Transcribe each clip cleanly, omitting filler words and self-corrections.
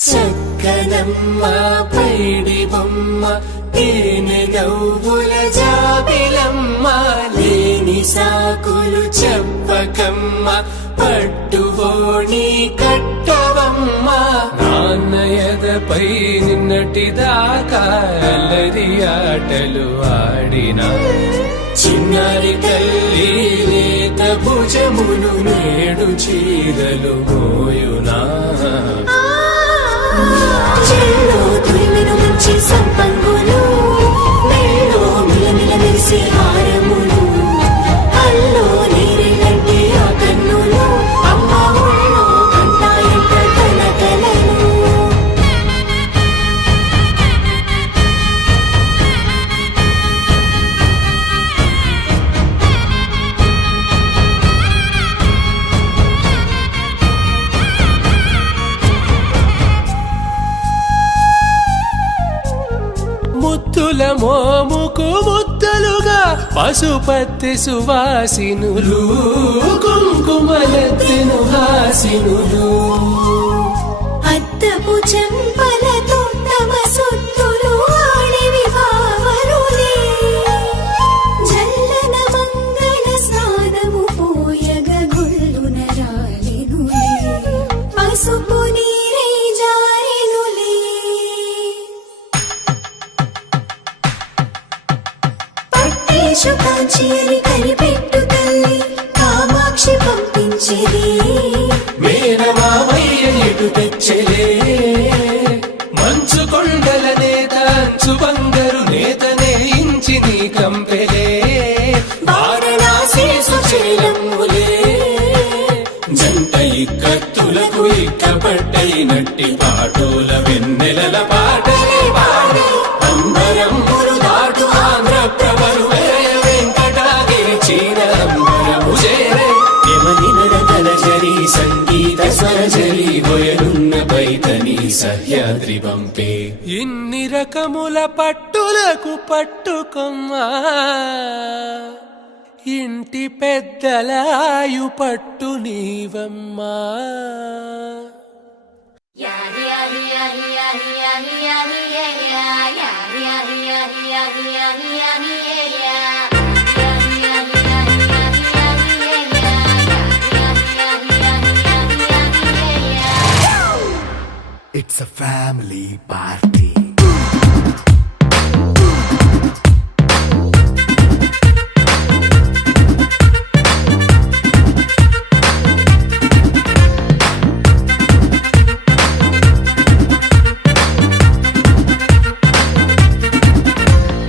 చక్కనమ్మ పైడి బొమ్మ తేనె నవ్వుల జాబిలమ్మ లేని సాకులు చెప్పకమ్మ పట్టువోణి కట్టవమ్మ నాన్నయదపై నిన్నటిదాకా అల్లరి ఆటలు ఆడినా చిన్నారి తల్లి లేత భుజములు నేడు చీరలు మోయునా చెల్లో తురిమిను మంచి సంపంగులు మెల్లో మిలమిల మెరిసే హారములు అల్లో నీరెళ్ళంటే ఆ కన్నులు అమ్మ ఒళ్ళో కంటాయంట తన కలలు ముద్దుల మోముకు ముద్దలుగా పశుపతి సువాసినులు కుంకుమలెత్తెను హాసినులు అద్దపు చెంపలతో తమ సొత్తులు ఆడివి భావరులే జల్లన మంగళ స్నానము పోయగ గొల్లున రాలెనులే పసుపు నీరై జారెనులే పట్టేశు కాంచేరి కనిపెట్టు తల్లి కామాక్షి పంపించేది మేనమామయ్య ఎటు తెచ్చలే మంచు కొండల నేత అంచు బంగారు నేతనే ఇంచి నీ కంపెలే వారణాసి సుచేలమ్ములే జంట ఇక్కత్తులకు ఇక్కపట్టైనట్టి పాటోల వెన్నెలల పాటలే పాడే అంబరంబులు దాటు ఆంధ్ర ప్రభలు వెంకటాగిరి చీర అంబరము చేరే యమనినరతలజరి సంగీత స్వరజరి బొయలున్న పైతని సహ్యాద్రి పంపే ఇన్ని రకముల పట్టులకు పట్టుకొమ్మా ఇంటి పెద్దలాయు పట్టు నీవమ్మా It's a family party.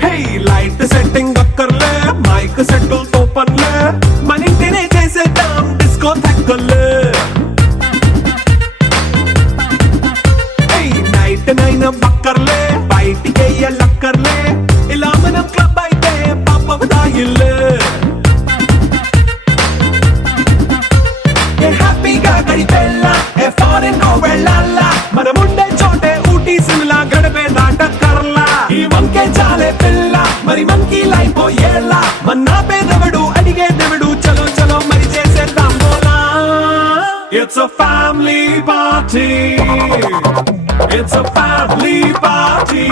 Hey, light setting అక్కర్లే మైక్ సెట్టుల్ తో పనులే మన ఇంటినే చేసేద్దాం డిస్కో థక్కర్లే నైట్ బక్కర్లే బయటికి లక్కర్లే ఇలా మనం క్లబ్ అయితే పాపదాయిల్లే హ్యాపీగా గడిపెళ్ళా ఏ ఫారెన్ వెళ్ళాలా మనముండే చోటే ఊటీ సిమ్లా గడిపే దాటక్కర్లా ఈ వంకే చాలే పిల్ల మరి మంకీ లైఫ్ ఏళ్ళ మన్నా పేదవడు అడిగేదెవడు చలో చలో మరి చేసేద్దాం బోలా It's a family party. It's a family party.